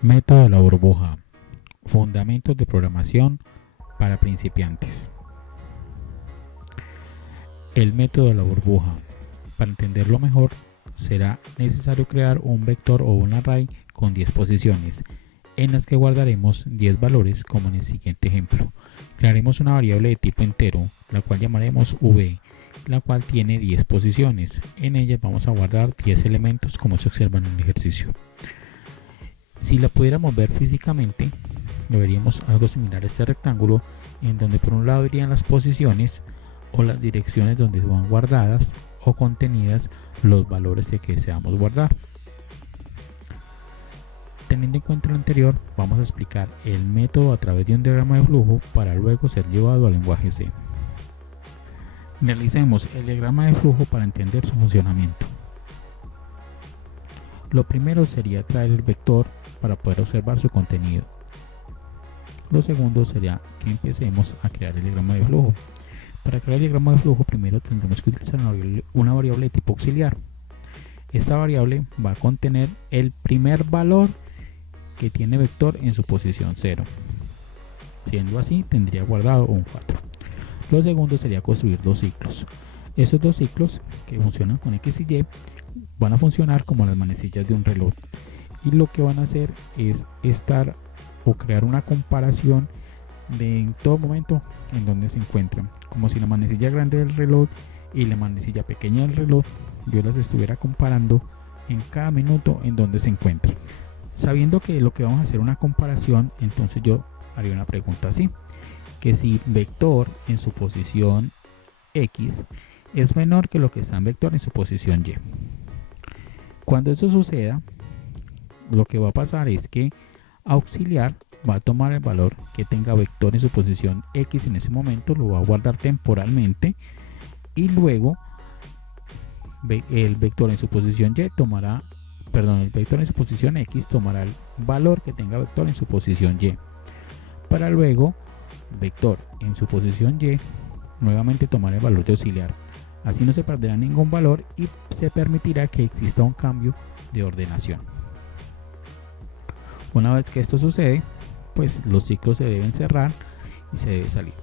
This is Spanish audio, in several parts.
Método de la burbuja. Fundamentos de programación para principiantes. El método de la burbuja. Para entenderlo mejor, será necesario crear un vector o un array con 10 posiciones, en las que guardaremos 10 valores como en el siguiente ejemplo. Crearemos una variable de tipo entero, la cual llamaremos v, la cual tiene 10 posiciones. En ella vamos a guardar 10 elementos como se observa en el ejercicio. Si la pudiéramos ver físicamente, lo veríamos algo similar a este rectángulo, en donde por un lado irían las posiciones o las direcciones donde van guardadas o contenidas los valores que deseamos guardar. Teniendo en cuenta lo anterior, vamos a explicar el método a través de un diagrama de flujo para luego ser llevado al lenguaje C. Realicemos el diagrama de flujo para entender su funcionamiento. Lo primero sería traer el vector para poder observar su contenido. Lo segundo sería que empecemos a crear el diagrama de flujo. Para crear el diagrama de flujo primero tendremos que utilizar una variable de tipo auxiliar. Esta variable va a contener el primer valor que tiene vector en su posición 0. Siendo así, tendría guardado un 4. Lo segundo sería construir dos ciclos. Esos dos ciclos que funcionan con X y Y van a funcionar como las manecillas de un reloj. Y lo que van a hacer es estar o crear una comparación de en todo momento en donde se encuentran. Como si la manecilla grande del reloj y la manecilla pequeña del reloj yo las estuviera comparando en cada minuto en donde se encuentran. Sabiendo que lo que vamos a hacer una comparación, entonces yo haría una pregunta así, que si vector en su posición X es menor que lo que está en vector en su posición Y. Cuando eso suceda, lo que va a pasar es que auxiliar va a tomar el valor que tenga vector en su posición X en ese momento, lo va a guardar temporalmente y luego el vector en su posición Y tomará, el vector en su posición X tomará el valor que tenga vector en su posición Y, para luego vector en su posición Y nuevamente tomar el valor de auxiliar. Así no se perderá ningún valor y se permitirá que exista un cambio de ordenación. Una vez que esto sucede, pues los ciclos se deben cerrar y se debe salir.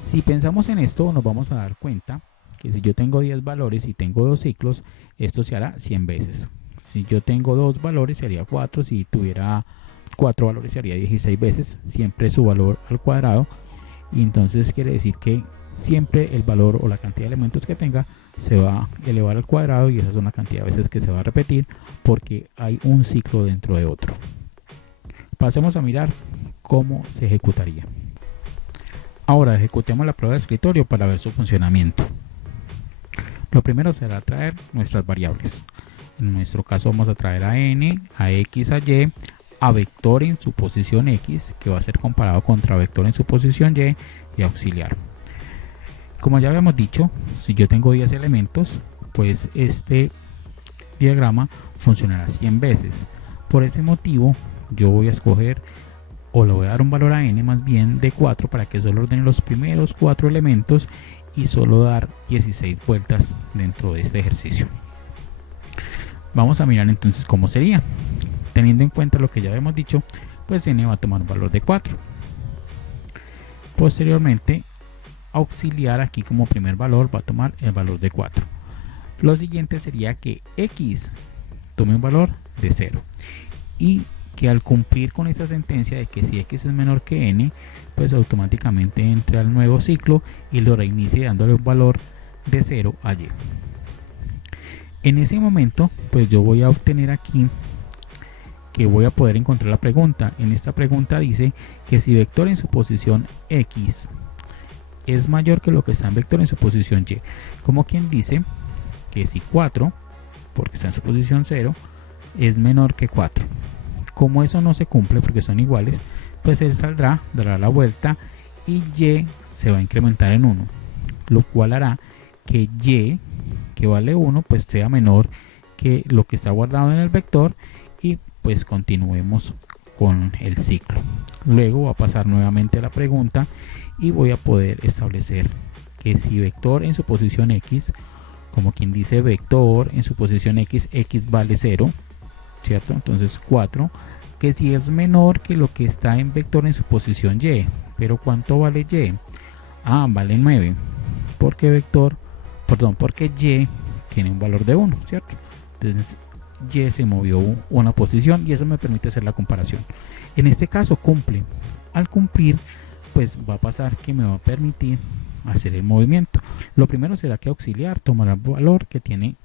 Si pensamos en esto, nos vamos a dar cuenta que si yo tengo 10 valores y tengo dos ciclos, esto se hará 100 veces. Si yo tengo dos valores, sería 4. Si tuviera 4 valores, sería 16 veces, siempre su valor al cuadrado. Y entonces quiere decir que siempre el valor o la cantidad de elementos que tenga se va a elevar al cuadrado, y esa es una cantidad de veces que se va a repetir porque hay un ciclo dentro de otro. Pasemos a mirar cómo se ejecutaría. Ahora ejecutemos la prueba de escritorio para ver su funcionamiento. Lo primero será traer nuestras variables. En nuestro caso vamos a traer a n, a x, a y, a vector en su posición x, que va a ser comparado contra vector en su posición y auxiliar. Como ya habíamos dicho, si yo tengo 10 elementos, pues este diagrama funcionará 100 veces. Por ese motivo, yo voy a escoger, o le voy a dar un valor a n más bien de 4 para que solo ordene los primeros 4 elementos y solo dar 16 vueltas dentro de este ejercicio. Vamos a mirar entonces cómo sería. Teniendo en cuenta lo que ya habíamos dicho, pues n va a tomar un valor de 4. Posteriormente, auxiliar aquí como primer valor va a tomar el valor de 4. Lo siguiente sería que x tome un valor de 0 y que al cumplir con esta sentencia de que si x es menor que n, pues automáticamente entre al nuevo ciclo y lo reinicie dándole un valor de 0 a y. En ese momento, pues yo voy a obtener aquí que voy a poder encontrar la pregunta. En esta pregunta dice que si vector en su posición x es mayor que lo que está en vector en su posición y, como quien dice que si 4, porque está en su posición 0, es menor que 4. Como eso no se cumple porque son iguales, pues él saldrá, dará la vuelta y y se va a incrementar en 1, lo cual hará que y, que vale 1, pues sea menor que lo que está guardado en el vector y pues continuemos con el ciclo. Luego va a pasar nuevamente a la pregunta y voy a poder establecer que si vector en su posición x, como quien dice vector en su posición x, x vale 0, ¿cierto? Entonces 4 que si es menor que lo que está en vector en su posición y. Pero ¿cuánto vale y? Vale 9, porque porque y tiene un valor de 1, ¿cierto? Entonces y se movió una posición y eso me permite hacer la comparación. En este caso cumple. Al cumplir, pues va a pasar que me va a permitir hacer el movimiento. Lo primero será que auxiliar tomará el valor que tiene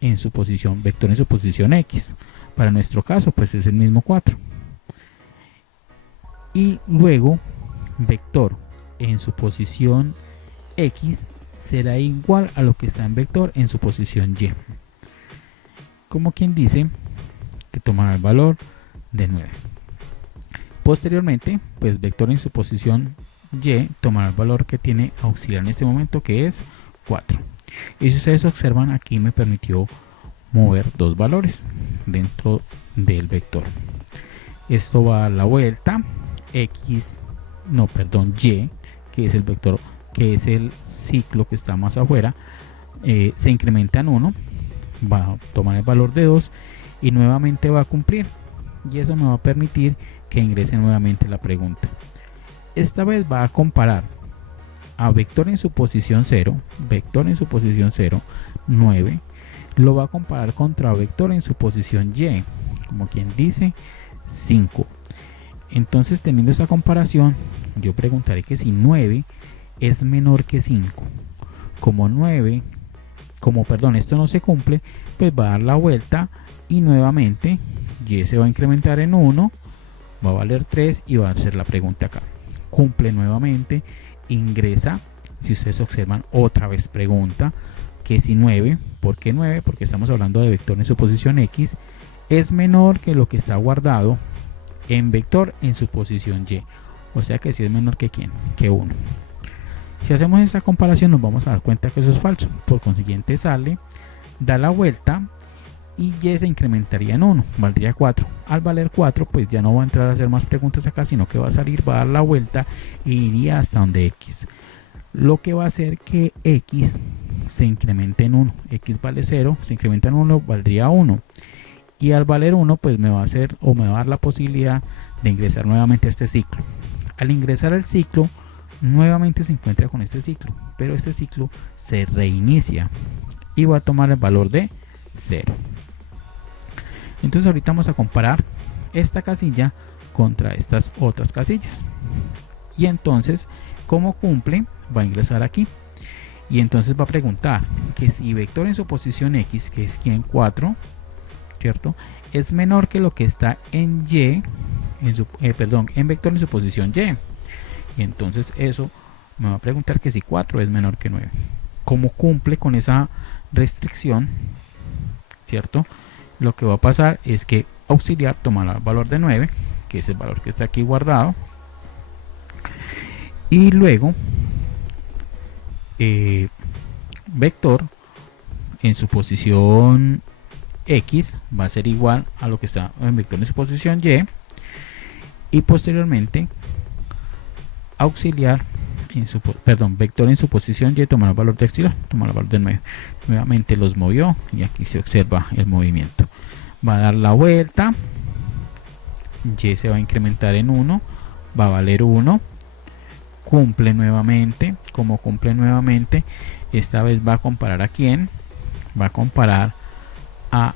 en su posición, vector en su posición X. Para nuestro caso, pues es el mismo 4. Y luego, vector en su posición X será igual a lo que está en vector en su posición Y. Como quien dice que tomará el valor de 9. Posteriormente, pues vector en su posición Y tomará el valor que tiene auxiliar en este momento, que es 4. Y si ustedes observan, aquí me permitió mover dos valores dentro del vector. Esto va a la vuelta Y, que es el vector, que es el ciclo que está más afuera, se incrementa en 1, va a tomar el valor de 2 y nuevamente va a cumplir, y eso me va a permitir que ingrese nuevamente la pregunta. Esta vez va a comparar a vector en su posición 0, 9, lo va a comparar contra vector en su posición Y, como quien dice 5. Entonces, teniendo esa comparación, yo preguntaré que si 9 es menor que 5. Como esto no se cumple, pues va a dar la vuelta y nuevamente Y se va a incrementar en 1, va a valer 3 y va a hacer la pregunta acá. Cumple nuevamente, ingresa. Si ustedes observan, otra vez pregunta que si 9, ¿por qué 9? Porque estamos hablando de vector en su posición X, es menor que lo que está guardado en vector en su posición Y. O sea que si es menor que ¿quién? Que 1. Si hacemos esa comparación nos vamos a dar cuenta que eso es falso. Por consiguiente sale, da la vuelta y Y se incrementaría en 1, valdría 4. Al valer 4, pues ya no va a entrar a hacer más preguntas acá, sino que va a salir, va a dar la vuelta e iría hasta donde X. Lo que va a hacer que X se incremente en 1. X vale 0, se incrementa en 1, valdría 1. Y al valer 1, pues me va a hacer o me va a dar la posibilidad de ingresar nuevamente a este ciclo. Al ingresar al ciclo, nuevamente se encuentra con este ciclo, pero este ciclo se reinicia y va a tomar el valor de 0. Entonces ahorita vamos a comparar esta casilla contra estas otras casillas. Y entonces, como cumple, va a ingresar aquí. Y entonces va a preguntar que si vector en su posición X, que es quien 4, ¿cierto?, es menor que lo que está en Y, en vector en su posición Y. Y entonces eso me va a preguntar que si 4 es menor que 9. Como cumple con esa restricción, ¿cierto?, lo que va a pasar es que auxiliar tomará el valor de 9, que es el valor que está aquí guardado, y luego vector en su posición X va a ser igual a lo que está en vector en su posición Y, y posteriormente auxiliar vector en su posición Y tomará el valor de auxiliar, tomará el valor de 9. Nuevamente los movió y aquí se observa el movimiento. Va a dar la vuelta, Y se va a incrementar en 1, va a valer 1, cumple nuevamente. Como cumple nuevamente, esta vez va a comparar a quién, va a comparar a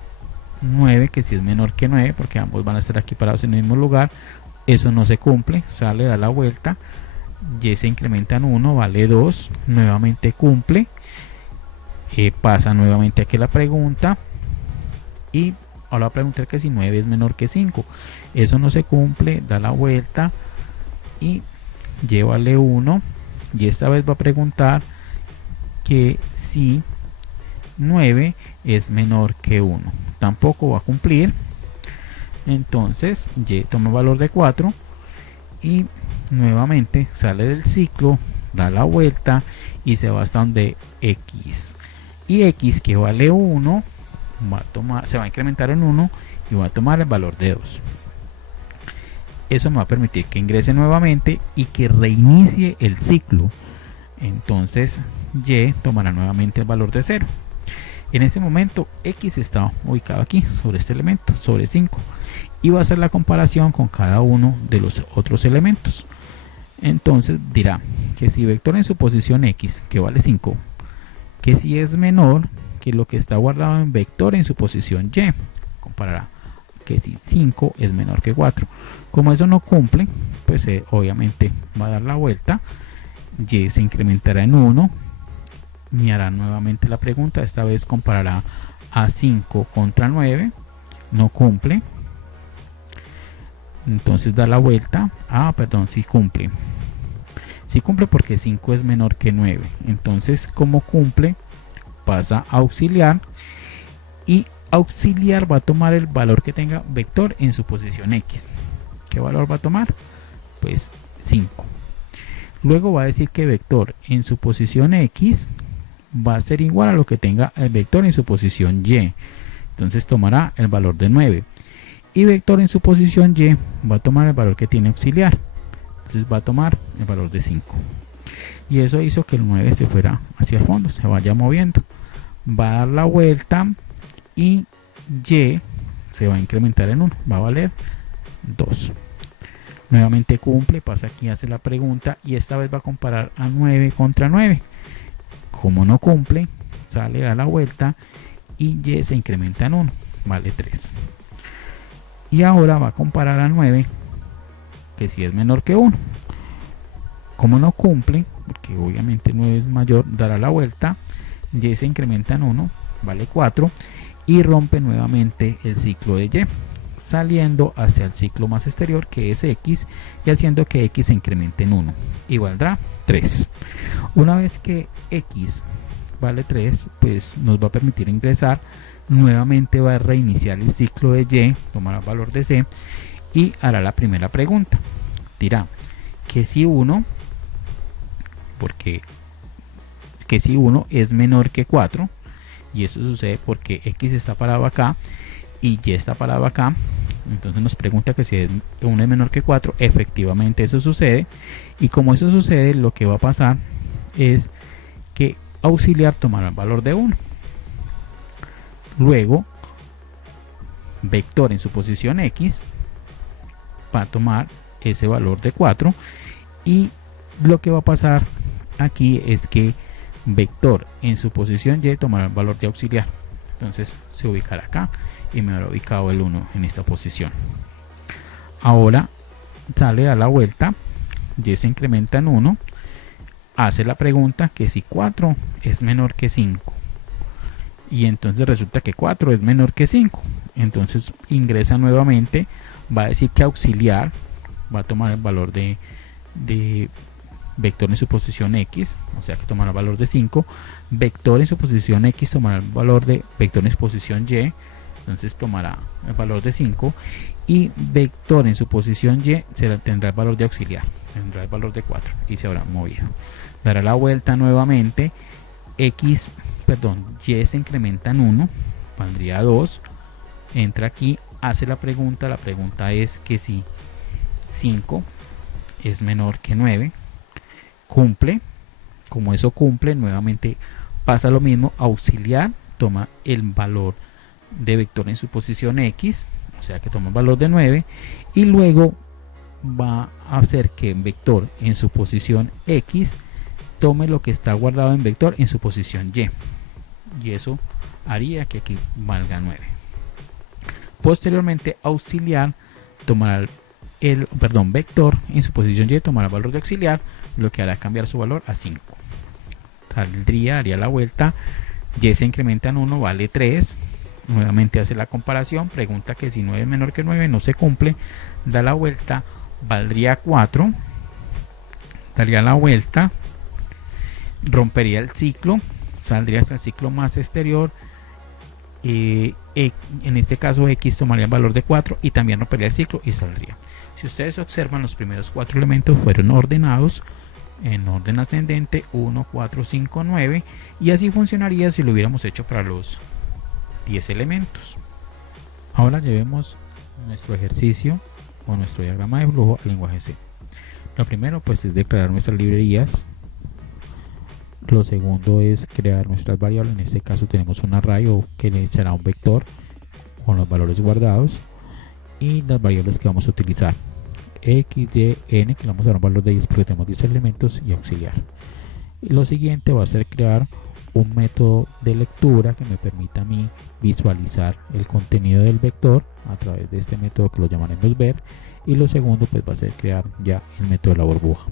9, que si es menor que 9, porque ambos van a estar aquí parados en el mismo lugar. Eso no se cumple, sale, da la vuelta, Y se incrementa en 1, vale 2, nuevamente cumple, pasa nuevamente aquí la pregunta y ahora va a preguntar que si 9 es menor que 5. Eso no se cumple, da la vuelta y Y vale 1, y esta vez va a preguntar que si 9 es menor que 1. Tampoco va a cumplir. Entonces Y toma el valor de 4 y nuevamente sale del ciclo, da la vuelta y se va hasta donde X. Y X, que vale 1, se va a incrementar en 1 y va a tomar el valor de 2. Eso me va a permitir que ingrese nuevamente y que reinicie el ciclo. Entonces Y tomará nuevamente el valor de 0. En este momento X está ubicado aquí sobre este elemento, sobre 5, y va a hacer la comparación con cada uno de los otros elementos. Entonces dirá que si vector en su posición x, que vale 5, que si es menor que lo que está guardado en vector en su posición y, comparará que si 5 es menor que 4. Como eso no cumple, pues obviamente va a dar la vuelta, y se incrementará en 1, me hará nuevamente la pregunta, esta vez comparará a 5 contra 9, no cumple, entonces da la vuelta, sí cumple. Sí cumple porque 5 es menor que 9, entonces como cumple pasa a auxiliar, y auxiliar va a tomar el valor que tenga vector en su posición x. ¿Qué valor va a tomar? Pues 5. Luego va a decir que vector en su posición x va a ser igual a lo que tenga el vector en su posición y, entonces tomará el valor de 9, y vector en su posición y va a tomar el valor que tiene auxiliar, entonces va a tomar el valor de 5, y eso hizo que el 9 se fuera hacia el fondo, se vaya moviendo, va a dar la vuelta y se va a incrementar en 1, va a valer 2. Nuevamente cumple, pasa aquí, hace la pregunta y esta vez va a comparar a 9 contra 9. Como no cumple, sale a la vuelta y y se incrementa en 1, vale 3. Y ahora va a comparar a 9, que si es menor que 1. Como no cumple, porque obviamente 9 es mayor, dará la vuelta, y se incrementa en 1, vale 4, y rompe nuevamente el ciclo de y, saliendo hacia el ciclo más exterior, que es x, y haciendo que x se incremente en 1, y valdrá 3. Una vez que x vale 3, pues nos va a permitir ingresar, nuevamente va a reiniciar el ciclo de y, tomará el valor de c, y hará la primera pregunta. Dirá que si 1, que si 1 es menor que 4, y eso sucede porque x está parado acá y y está parado acá, entonces nos pregunta que si 1 es menor que 4, efectivamente eso sucede, y como eso sucede, lo que va a pasar es que auxiliar tomará el valor de 1, luego vector en su posición x va a tomar ese valor de 4, y lo que va a pasar aquí es que vector en su posición y tomará el valor de auxiliar, entonces se ubicará acá y me habrá ubicado el 1 en esta posición. Ahora sale a la vuelta, y se incrementa en 1, hace la pregunta que si 4 es menor que 5, y entonces resulta que 4 es menor que 5, entonces ingresa nuevamente, va a decir que auxiliar va a tomar el valor de vector en su posición x, o sea que tomará el valor de 5, vector en su posición x tomará el valor de vector en su posición y, entonces tomará el valor de 5, y vector en su posición y tendrá el valor de auxiliar, tendrá el valor de 4 y se habrá movido. Dará la vuelta nuevamente, y se incrementa en 1, valdría 2, entra aquí, hace la pregunta es que si 5 es menor que 9, cumple, como eso cumple, nuevamente pasa lo mismo, auxiliar toma el valor de vector en su posición x, o sea que toma el valor de 9, y luego va a hacer que vector en su posición x tome lo que está guardado en vector en su posición y eso haría que aquí valga 9. Posteriormente auxiliar tomará vector en su posición y tomará el valor de auxiliar, lo que hará cambiar su valor a 5. Haría la vuelta, y se incrementa en 1, vale 3, nuevamente hace la comparación, pregunta que si 9 es menor que 9, no se cumple, da la vuelta, valdría 4, daría la vuelta, rompería el ciclo, saldría hasta el ciclo más exterior, en este caso x tomaría el valor de 4 y también rompería el ciclo y saldría. Si ustedes observan, los primeros 4 elementos fueron ordenados en orden ascendente 1, 4, 5, 9, y así funcionaría si lo hubiéramos hecho para los 10 elementos. Ahora llevemos nuestro ejercicio o nuestro diagrama de flujo al lenguaje C. Lo primero pues es declarar nuestras librerías. Lo segundo es crear nuestras variables. En este caso tenemos un array que le será un vector con los valores guardados. y las variables que vamos a utilizar: x, y, n, que le vamos a dar un valor de ellos porque tenemos 10 elementos, y auxiliar. Y lo siguiente va a ser crear un método de lectura que me permita a mí visualizar el contenido del vector a través de este método que lo llamaremos ver. Y lo segundo pues va a ser crear ya el método de la burbuja.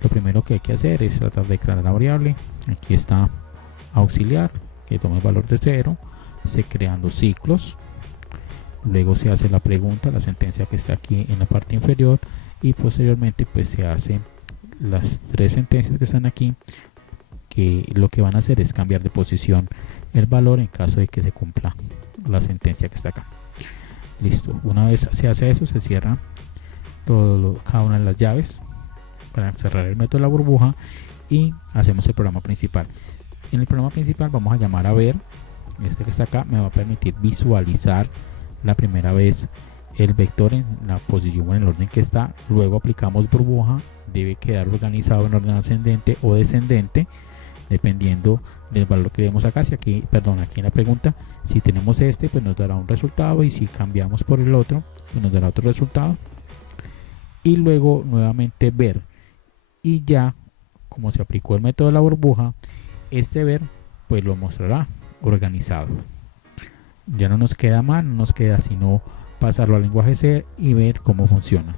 Lo primero que hay que hacer es tratar de crear la variable. Aquí está auxiliar, que toma el valor de 0, se crean los ciclos, luego se hace la pregunta, la sentencia que está aquí en la parte inferior, y posteriormente pues se hacen las 3 sentencias que están aquí, que lo que van a hacer es cambiar de posición el valor en caso de que se cumpla la sentencia que está acá. Listo, una vez se hace eso, se cierra cada una de las llaves para cerrar el método de la burbuja y hacemos el programa principal. En el programa principal vamos a llamar a ver. Este que está acá me va a permitir visualizar la primera vez el vector en la posición o en el orden que está. Luego aplicamos burbuja, debe quedar organizado en orden ascendente o descendente dependiendo del valor que vemos acá. Si aquí, perdón, aquí en la pregunta, si tenemos este, pues nos dará un resultado, y si cambiamos por el otro, pues nos dará otro resultado. Y luego nuevamente ver, y ya como se aplicó el método de la burbuja, este ver pues lo mostrará organizado. Ya no nos queda mal, no nos queda sino pasarlo al lenguaje C y ver cómo funciona.